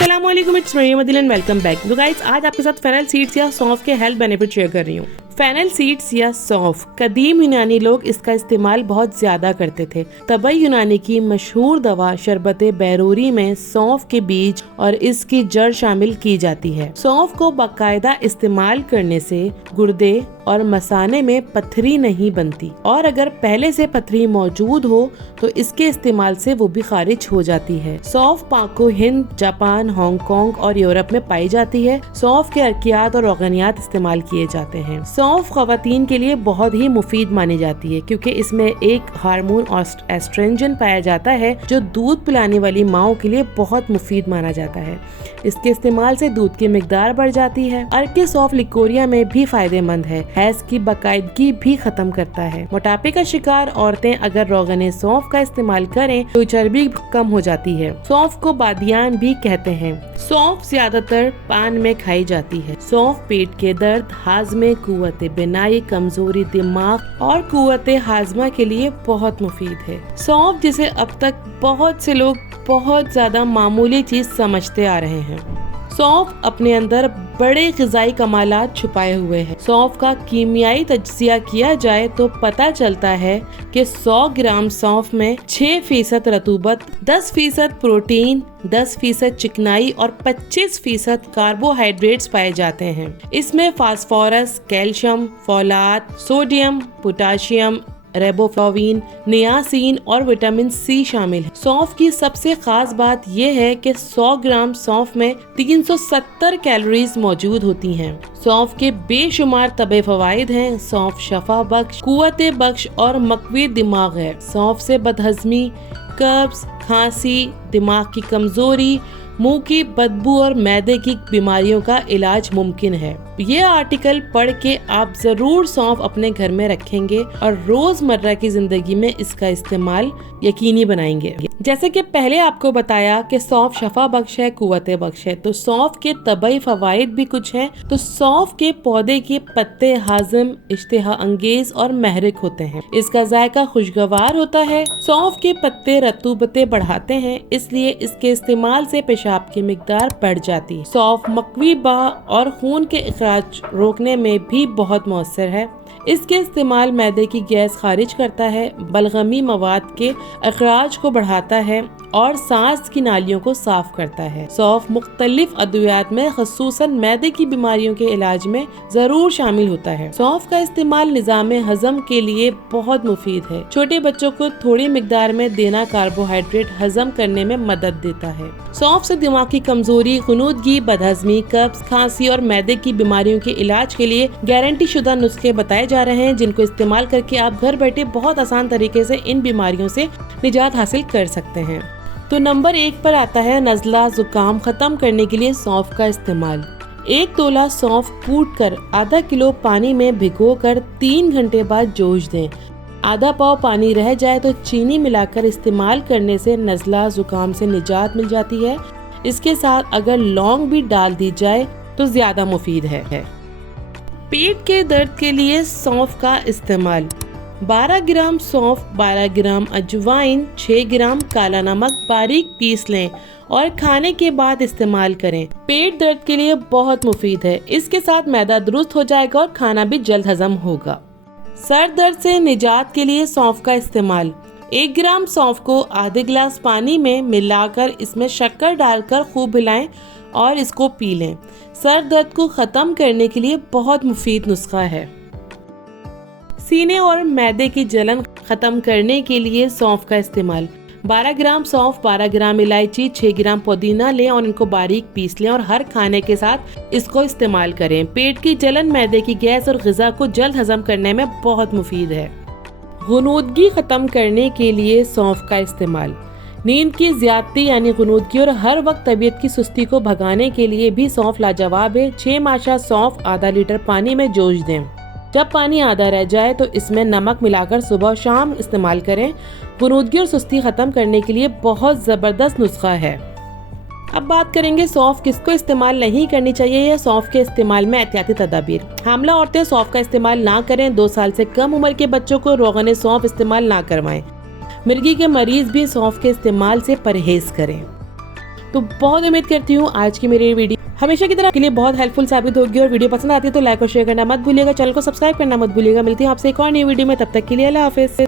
अस्सलाम वालेकुम, it's Maryam Adil and welcome back. तो गाइस, आज आपके साथ फेनल सीड्स या सौंफ के हेल्थ बेनिफिट शेयर कर रही हूँ। फेनल सीड्स या सौंफ, कदीम यूनानी लोग इसका इस्तेमाल बहुत ज्यादा करते थे। तबई यूनानी की मशहूर दवा शरबत बैरूरी में सौंफ के बीज और इसकी जड़ शामिल की जाती है। सौंफ को बाकायदा इस्तेमाल करने से गुर्दे और मसाने में पथरी नहीं बनती, और अगर पहले से पथरी मौजूद हो तो इसके इस्तेमाल से वो भी खारिज हो जाती है। सौंफ पाको हिंद, जापान, हांगकांग और यूरोप में पाई जाती है। सौंफ के अर्कियात और ऑर्गेनियात इस्तेमाल किए जाते हैं। सौंफ खवातीन के लिए बहुत ही मुफीद मानी जाती है क्योंकि इसमें एक हार्मोन एस्ट्रेंजन पाया जाता है जो दूध पिलाने वाली माओं के लिए बहुत मुफीद माना जाता है। इसके इस्तेमाल से दूध की मिकदार बढ़ जाती है। अर्के सौंफ लिकोरिया में भी फायदेमंद है। हैज की बाकायदगी भी खत्म करता है। मोटापे का शिकार औरतें अगर रोगने सौंफ का इस्तेमाल करें तो चर्बी कम हो जाती है। सौंफ को बादियान भी कहते हैं। सौंफ ज्यादातर पान में खाई जाती है। सौंफ पेट के दर्द, हाजमे, कुव्वत बिनाई, कमजोरी दिमाग और कुव्वत हाजमा के लिए बहुत मुफीद है। सौंफ जिसे अब तक बहुत से लोग बहुत ज्यादा मामूली चीज समझते आ रहे हैं। सौंफ अपने अंदर बड़े ग़िज़ाई कमालात छुपाए हुए हैं। सौंफ का कीमियाई तज्ज़िया किया जाए तो पता चलता है कि 100 ग्राम सौंफ में 6% रतूबत, 10% प्रोटीन, 10% चिकनाई और 25% कार्बोहाइड्रेट्स पाए जाते हैं। इसमें phosphorus, calcium, folate, sodium, potassium, riboflavin, niacin और विटामिन सी शामिल है। सौंफ की सबसे खास बात यह है कि 100 ग्राम सौंफ में 370 कैलोरीज मौजूद होती हैं। सौंफ के बेशुमार तबे फवाइद हैं। सौंफ शफा बख्श, कुव्वत बख्श और मकवी दिमाग है। सौंफ से बदहजमी, कब्ज, खांसी, दिमाग की कमजोरी, मुंह की बदबू और मैदे की बीमारियों का इलाज मुमकिन है। ये आर्टिकल पढ़ के आप जरूर सौंफ अपने घर में रखेंगे और रोजमर्रा की जिंदगी में इसका इस्तेमाल यकीनी बनाएंगे। जैसे कि पहले आपको बताया कि सौंफ शफा बख्श है, कुव्वत बख्श है, तो सौंफ के तबई फवाइद भी कुछ हैं। तो सौंफ के पौधे के पत्ते हाजिम, इश्तिहा अंगेज और महरिक होते हैं। इसका जायका खुशगवार होता है। सौंफ के पत्ते रतूबतें बढ़ाते हैं, इसलिए इसके इस्तेमाल से पेशाब की मिकदार बढ़ जाती है। सौंफ मकवी बा और खून के इखराज रोकने में भी बहुत मौसर है। इसके इस्तेमाल मैदे की गैस खारिज करता है, बलगमी मवाद के अखराज को बढ़ाता है और सांस की नालियों को साफ करता है। सौंफ मुख्तलिफ अद्वियात में खसूसन मैदे की बीमारियों के इलाज में जरूर शामिल होता है। सौंफ का इस्तेमाल निज़ाम हजम के लिए बहुत मुफीद है। छोटे बच्चों को थोड़ी मिकदार में देना कार्बोहाइड्रेट हजम करने में मदद देता है। सौंफ से दिमाग की कमजोरी, खुनूदगी, बदहजमी, कब्ज, खांसी और मैदे की बीमारियों के इलाज के लिए गारंटी शुदा नुस्खे बताए जा रहे हैं, जिनको इस्तेमाल करके आप घर बैठे बहुत आसान तरीके से इन बीमारियों से निजात हासिल कर सकते हैं। तो नंबर 1 पर आता है नज़ला जुकाम खत्म करने के लिए सौंफ का इस्तेमाल। 1 तोला सौंफ कूट कर आधा किलो पानी में भिगोकर 3 घंटे बाद जोश दें। आधा पाव पानी रह जाए तो चीनी मिलाकर इस्तेमाल करने से नज़ला जुकाम से निजात मिल जाती है। इसके साथ अगर लौंग भी डाल दी जाए तो ज्यादा मुफीद है। पेट के दर्द के लिए सौंफ का इस्तेमाल। 12 ग्राम सौंफ, 12 ग्राम अजवाइन, 6 ग्राम काला नमक बारीक पीस लें और खाने के बाद इस्तेमाल करें। पेट दर्द के लिए बहुत मुफीद है। इसके साथ मैदा दुरुस्त हो जाएगा और खाना भी जल्द हजम होगा। सर दर्द से निजात के लिए सौंफ का इस्तेमाल। 1 ग्राम सौंफ को आधे गिलास पानी में मिलाकर इसमें शक्कर डालकर खूब हिलाएं और इसको पी लें। सर दर्द को खत्म करने के लिए बहुत मुफीद नुस्खा है। सीने और मैदे की जलन खत्म करने के लिए सौंफ का इस्तेमाल। 12 ग्राम सौंफ, 12 ग्राम इलायची, 6 ग्राम पुदीना लें और इनको बारीक पीस लें और हर खाने के साथ इसको इस्तेमाल करें। पेट की जलन, मैदे की गैस और ग़िज़ा को जल्द हजम करने में बहुत मुफीद है। गुनूदगी खत्म करने के लिए सौंफ का इस्तेमाल। नींद की ज्यादती यानी गुनूदगी और हर वक्त तबीयत की सुस्ती को भगाने के लिए भी सौंफ लाजवाब है। 6 माशा सौंफ आधा लीटर पानी में जोश दें। जब पानी आधा रह जाए तो इसमें नमक मिलाकर सुबह और शाम इस्तेमाल करें। गुनूदगी और सुस्ती खत्म करने के लिए बहुत जबरदस्त नुस्खा है। अब बात करेंगे सौंफ किसको इस्तेमाल नहीं करनी चाहिए या सौंफ के इस्तेमाल में एहतियाती तदाबीर। हामला औरतें सौंफ का इस्तेमाल ना करें। 2 साल से कम उम्र के बच्चों को रोगन सौंफ इस्तेमाल ना करवाएं। मिर्गी के मरीज भी सौंफ के इस्तेमाल से परहेज करें। तो बहुत उम्मीद करती हूँ आज की मेरी वीडियो हमेशा की तरह के लिए बहुत हेल्पफुल साबित होगी, और वीडियो पसंद आती है तो लाइक और शेयर करना मत भूलिएगा, चैनल को सब्सक्राइब करना मत भूलिएगा। मिलती हूँ आपसे एक और नई वीडियो में, तब तक के लिए अल्लाह हाफिज।